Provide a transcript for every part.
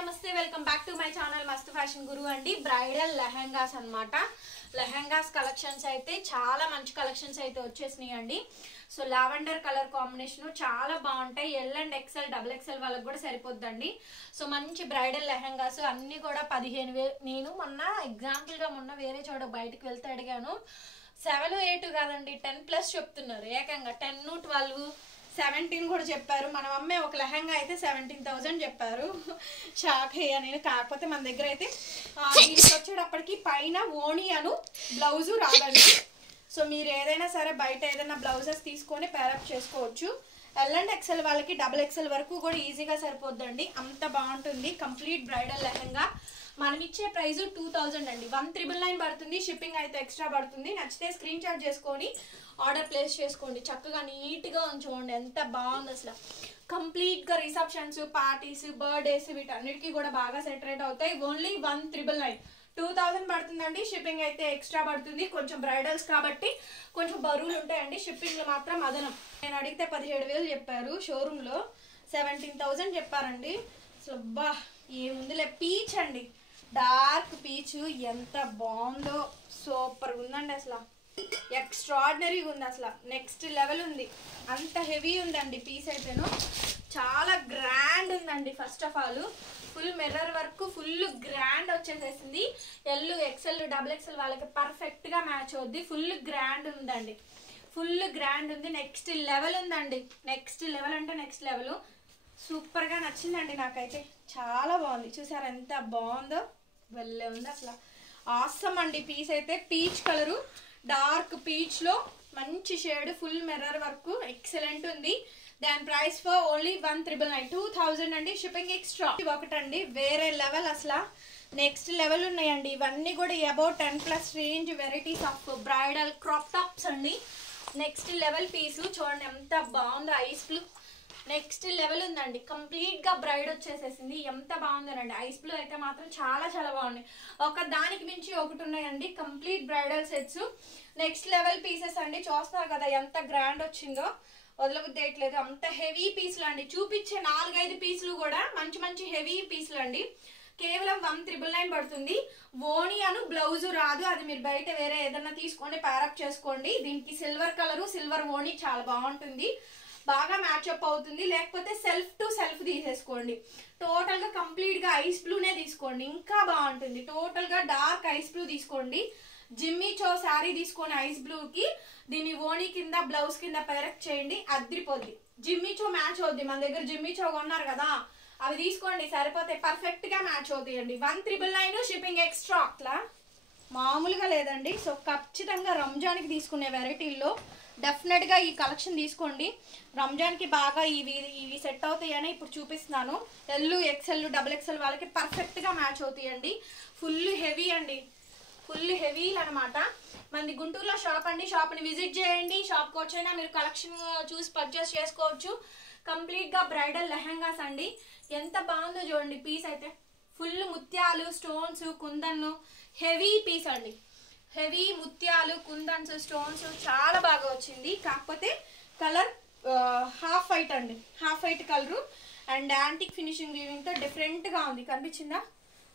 నమస్తే welcome back to my channel మస్తు fashion గురు అండి. బ్రైడల్ లెహంగాస్ అన్నమాట. లెహంగాస్ కలెక్షన్స్ అయితే చాలా మంచి కలెక్షన్స్ అయితే వచ్చేసినాయి అండి. సో లావెండర్ కలర్ కాంబినేషన్ చాలా బాగుంటాయి. L and XL double XL వాళ్ళకి కూడా సరిపోద్దండి. సో మంచి బ్రైడల్ లెహంగాస్ అన్ని కూడా 15,000. నేను మొన్న ఎగ్జాంపుల్ గా మొన్న వేరే చోట బయటకు వెళ్తే అడిగాను, 7, 8 కాదండి 10+ చెప్తున్నారు. ఏకంగా 10, 12, 17 కూడా చెప్పారు. మనం అమ్మే ఒక లెహంగా అయితే 17,000 చెప్పారు. షాక్ అయ్యా నేను. కాకపోతే మన దగ్గర అయితే దీనికి వచ్చేటప్పటికి పైన ఓణి అను బ్లౌజు రాదండి. సో మీరు ఏదైనా సరే బయట ఏదైనా బ్లౌజెస్ తీసుకొని పేరప్ చేసుకోవచ్చు. ఎల్ అండ్ ఎక్సెల్ వాళ్ళకి డబుల్ ఎక్సెల్ వరకు కూడా ఈజీగా సరిపోద్దండి. అంత బాగుంటుంది కంప్లీట్ బ్రైడల్ లెహంగా. మనం ఇచ్చే ప్రైస్ 2000 అండి. 1,999 పడుతుంది. షిప్పింగ్ అయితే ఎక్స్ట్రా పడుతుంది. నచ్చితే స్క్రీన్ షాట్ చేసుకొని ఆర్డర్ ప్లేస్ చేసుకోండి. చక్కగా నీట్గా ఉంచుకోండి. ఎంత బాగుంది అసలు. కంప్లీట్గా రిసెప్షన్స్, పార్టీస్, బర్త్డేస్ వీటన్నిటికీ కూడా బాగా సెటరేట్ అవుతాయి. ఓన్లీ 1,999. 2000 పడుతుందండి. షిప్పింగ్ అయితే ఎక్స్ట్రా పడుతుంది. కొంచెం బ్రైడల్స్ కాబట్టి కొంచెం బరువులు ఉంటాయండి. షిప్పింగ్లో మాత్రం అదనం. నేను అడిగితే 17,000 చెప్పారు. షోరూంలో 17,000 చెప్పారండి. అసలు బా ఏముందిలే. పీచ్ అండి, డార్క్ పీచ్ ఎంత బాగుందో. సూపర్ ఉందండి. అసలు ఎక్స్ట్రాడినరీగా ఉంది. అసలు నెక్స్ట్ లెవెల్ ఉంది. అంత హెవీ ఉందండి పీస్ అయితేను. చాలా గ్రాండ్ ఉందండి. First of all full mirror work, full grand వచ్చేసేసింది. ఎల్ ఎక్సెల్ డబుల్ ఎక్సెల్ వాళ్ళకి పర్ఫెక్ట్గా మ్యాచ్ అవుద్ది. ఫుల్ గ్రాండ్ ఉందండి. ఫుల్ గ్రాండ్ ఉంది. నెక్స్ట్ లెవెల్ ఉందండి. నెక్స్ట్ లెవెల్ అంటే నెక్స్ట్ లెవెల్. సూపర్గా నచ్చిందండి నాకైతే. చాలా బాగుంది. చూసారా ఎంత బాగుందో. వెళ్ళే ఉంది అసలు. ఆసమ్ అండి. పీస్ అయితే పీచ్ కలరు, డార్క్ పీచ్లో మంచి shade, full mirror work excellent ఉంది. దాని ప్రైస్ ఫర్ ఓన్లీ 1,999. 2000 అండి. Shipping extra. ఒకటండి వేరే లెవెల్ అసలు. నెక్స్ట్ లెవెల్ ఉన్నాయండి. ఇవన్నీ కూడా about 10+ range varieties of bridal crop tops అండి. నెక్స్ట్ లెవెల్ పీసు చూడండి ఎంత బాగుందో. ఐస్ బ్లూ నెక్స్ట్ లెవెల్ ఉందండి. కంప్లీట్ గా బ్రైడ్ వచ్చేసేసింది. ఎంత బాగుందనండి. ఐస్ బ్లూ అయితే మాత్రం చాలా చాలా బాగున్నాయి. ఒక దానికి మించి ఒకటి ఉన్నాయండి. Complete bridal sets. Next level pieces అండి. చూస్తున్నారు కదా ఎంత గ్రాండ్ వచ్చిందో. వదలబుద్దేయట్లేదు. అంత హెవీ పీసులు అండి. చూపించే 4-5 పీసులు కూడా మంచి మంచి హెవీ పీసులు అండి. కేవలం 1,999 పడుతుంది. ఓణి అను బ్లౌజు రాదు. అది మీరు బయట వేరే ఏదైనా తీసుకొని ప్యారప్ చేసుకోండి. దీనికి సిల్వర్ కలరు, సిల్వర్ ఓణి చాలా బాగుంటుంది. బాగా మ్యాచ్అప్ అవుతుంది. లేకపోతే సెల్ఫ్ టు సెల్ఫ్ తీసేసుకోండి. టోటల్ గా కంప్లీట్ గా ఐస్ బ్లూనే తీసుకోండి. ఇంకా బాగుంటుంది. టోటల్ గా డార్క్ ఐస్ బ్లూ తీసుకోండి. జిమ్మీ చో శారీ తీసుకొని ఐస్ బ్లూకి దీని ఓణి కింద బ్లౌజ్ కింద పేరప్ చేయండి. అద్రిపోద్ది. జిమ్మీ చో మ్యాచ్ అవుద్ది. మన దగ్గర జిమ్మీ చో కొన్నారు కదా, అవి తీసుకోండి. సరిపోతే పర్ఫెక్ట్ గా మ్యాచ్ అవుతాయండి. 1,999 షిప్పింగ్ ఎక్స్ట్రా. అట్లా మామూలుగా లేదండి. సో ఖచ్చితంగా రంజాన్కి తీసుకునే వెరైటీల్లో డెఫినెట్ గా ఈ కలెక్షన్ తీసుకోండి. రంజాన్ కి బాగా ఇవి సెట్ అవుతాయని ఇప్పుడు చూపిస్తున్నాను. ఎల్ ఎక్సెల్ డబుల్ ఎక్సెల్ వాళ్ళకి పర్ఫెక్ట్ గా మ్యాచ్ అవుతాయండి. ఫుల్ హెవీ అండి. ఫుల్ హెవీ అనమాట. మనది గుంటూరులో షాప్ అండి. షాప్ ని విజిట్ చేయండి. షాప్ కి వచ్చైనా మీరు కలెక్షన్ చూసి పర్చేస్ చేసుకోవచ్చు. కంప్లీట్ గా బ్రైడల్ లెహంగాస్ అండి. ఎంత బాగుందో చూడండి. పీస్ అయితే ఫుల్ ముత్యాలు, స్టోన్స్, కుందన్ హెవీ పీస్ అండి. హెవీ ముత్యాలు, కుందన్స్, స్టోన్స్ చాలా బాగా వచ్చింది. కాకపోతే కలర్ హాఫ్ వైట్ అండి. Half white colour and antique finishing weaving తో డిఫరెంట్ గా ఉంది. కనిపించిందా?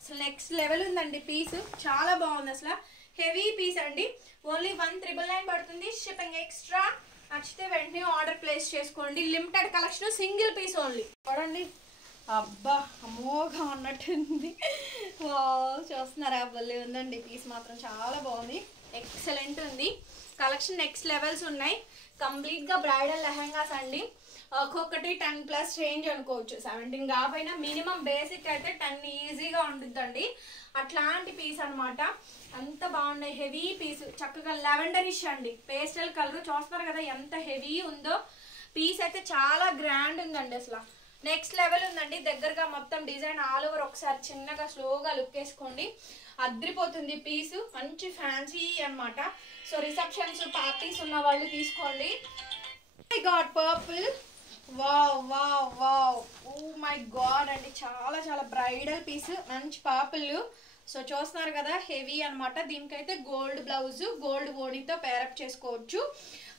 అసలు నెక్స్ట్ లెవెల్ ఉందండి. పీస్ చాలా బాగుంది. అసలు హెవీ పీస్ అండి. ఓన్లీ 1,999 పడుతుంది. Shipping extra. నచ్చితే వెంటనే ఆర్డర్ ప్లేస్ చేసుకోండి. Limited collection, single piece only. చూడండి. అబ్బా అమోఘా ఉన్నట్టుంది. చూస్తున్నారా? భలే ఉందండి. పీస్ మాత్రం చాలా బాగుంది. ఎక్సలెంట్ ఉంది. కలెక్షన్ నెక్స్ట్ లెవెల్స్ ఉన్నాయి. కంప్లీట్ గా బ్రైడల్ లెహంగాస్ అండి. ఒక్కొక్కటి 10+ రేంజ్ అనుకోవచ్చు. 17 కాకపోయినా మినిమం బేసిక్ అయితే 10 ఈజీగా ఉంటుందండి. అట్లాంటి పీస్ అనమాట. అంత బాగున్నాయి. Heavy piece. చక్కగా లెవెండరిష్ అండి. Pastel colour. చూస్తున్నారు కదా ఎంత హెవీ ఉందో. పీస్ అయితే చాలా గ్రాండ్ ఉందండి. అసలు నెక్స్ట్ లెవెల్ ఉందండి. దగ్గరగా మొత్తం డిజైన్ ఆల్ ఓవర్ ఒకసారి చిన్నగా స్లోగా లుక్ వేసుకోండి. అద్రిపోతుంది పీసు. మంచి ఫ్యాన్సీ అనమాట. సో రిసెప్షన్స్, పార్టీస్ ఉన్న వాళ్ళు తీసుకోండి. My god purple. Wow wow wow. Oh my god అండి. చాలా చాలా బ్రైడల్ పీస్. మంచి పర్పుల్. సో చూస్తున్నారు కదా హెవీ అనమాట. దీనికైతే గోల్డ్ బ్లౌజ్, గోల్డ్ ఓణితో పేరప్ చేసుకోవచ్చు.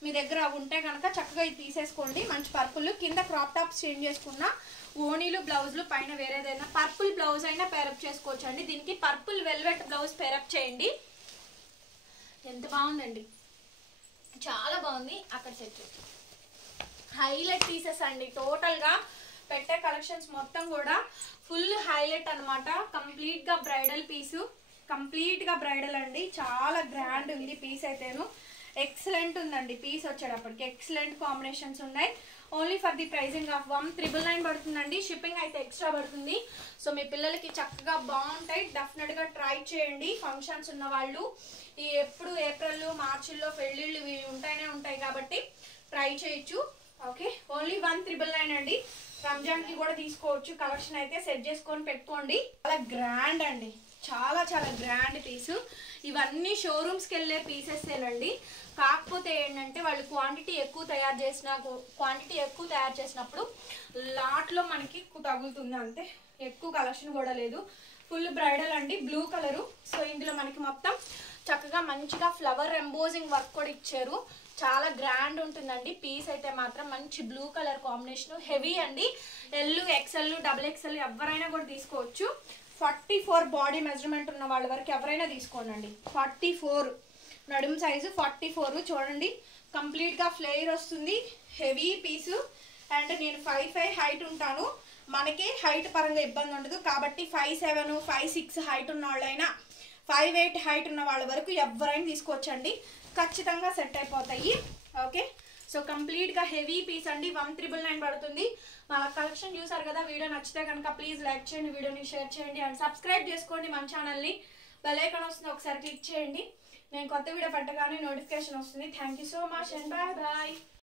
మీ దగ్గర ఉంటే కనుక చక్కగా ఇది తీసేసుకోండి. మంచి పర్పుల్. కింద క్రాప్ టాప్స్ చేంజ్ చేసుకున్నా ఓనీలు బ్లౌజ్లు పైన వేరేదైనా పర్పుల్ బ్లౌజ్ అయినా పేరప్ చేసుకోవచ్చు అండి. దీనికి పర్పుల్ వెల్వెట్ బ్లౌజ్ పేరప్ చేయండి. ఎంత బాగుందండి, చాలా బాగుంది. అక్కడ సెట్ హైలైట్ పీసెస్ అండి. టోటల్గా పెట్టే కలెక్షన్స్ మొత్తం కూడా ఫుల్ హైలైట్ అనమాట. కంప్లీట్గా బ్రైడల్ పీసు, కంప్లీట్గా బ్రైడల్ అండి. చాలా గ్రాండ్ ఉంది పీస్ అయితేను. ఎక్సలెంట్ ఉందండి పీస్ వచ్చేటప్పటికి. ఎక్సలెంట్ కాంబినేషన్స్ ఉన్నాయి. Only for the pricing of 1999 పడుతుందండి. షిప్పింగ్ అయితే ఎక్స్ట్రా పడుతుంది. సో మీ పిల్లలకి చక్కగా బాగుంటాయి. డెఫినెట్గా ట్రై చేయండి. ఫంక్షన్స్ ఉన్న వాళ్ళు ఈ ఎప్పుడు ఏప్రిల్ మార్చిల్లో పెళ్ళిళ్ళు ఉంటాయి కాబట్టి ట్రై చేయొచ్చు. ఓకే, ఓన్లీ 1999 అండి. రంజాన్కి కూడా తీసుకోవచ్చు. కలెక్షన్ అయితే సెట్ చేసుకొని పెట్టుకోండి. చాలా గ్రాండ్ అండి, చాలా చాలా గ్రాండ్ పీసు. ఇవన్నీ షోరూమ్స్కి వెళ్ళే పీసెస్సేనండి. కాకపోతే ఏంటంటే వాళ్ళు క్వాంటిటీ ఎక్కువ తయారు చేసినప్పుడు లాట్లో మనకి తగులుతుంది అంతే. ఎక్కువ కలెక్షన్ కూడా లేదు. ఫుల్ బ్రైడల్ అండి, బ్లూ కలరు. సో ఇందులో మనకి మొత్తం చక్కగా మంచిగా ఫ్లవర్ ఎంబోజింగ్ వర్క్ కూడా ఇచ్చారు. చాలా గ్రాండ్ ఉంటుందండి. పీస్ అయితే మాత్రం మంచి బ్లూ కలర్ కాంబినేషన్, హెవీ అండి. ఎల్, ఎక్స్ఎల్, XXL ఎవరైనా కూడా తీసుకోవచ్చు. 44 బాడీ మెజర్మెంట్ ఉన్న వాళ్ళ వరకు ఎవరైనా తీసుకోండి. 44 నడుము సైజు, 44 చూడండి. కంప్లీట్గా ఫ్లేయర్ వస్తుంది, హెవీ పీసు. అండ్ నేను 5'5" హైట్ ఉంటాను. మనకి హైట్ పరంగా ఇబ్బంది ఉండదు కాబట్టి 5'7", 5'6" హైట్ ఉన్న వాళ్ళైనా 5'8" హైట్ ఉన్న వాళ్ళ వరకు ఎవరైనా తీసుకోవచ్చండి. ఖచ్చితంగా సెట్ అయిపోతాయి. ఓకే, సో కంప్లీట్గా హెవీ పీస్ అండి. 1999 పడుతుంది. మన కలెక్షన్ చూసారు కదా. వీడియో నచ్చితే కనుక ప్లీజ్ లైక్ చేయండి, వీడియోని షేర్ చేయండి అండ్ సబ్స్క్రైబ్ చేసుకోండి మన ఛానల్ని. బెల్ ఐకాన్ వస్తుంది, ఒకసారి క్లిక్ చేయండి. నేను కొత్త వీడియో పెట్టగానే నోటిఫికేషన్ వస్తుంది. Thank you so much and bye bye.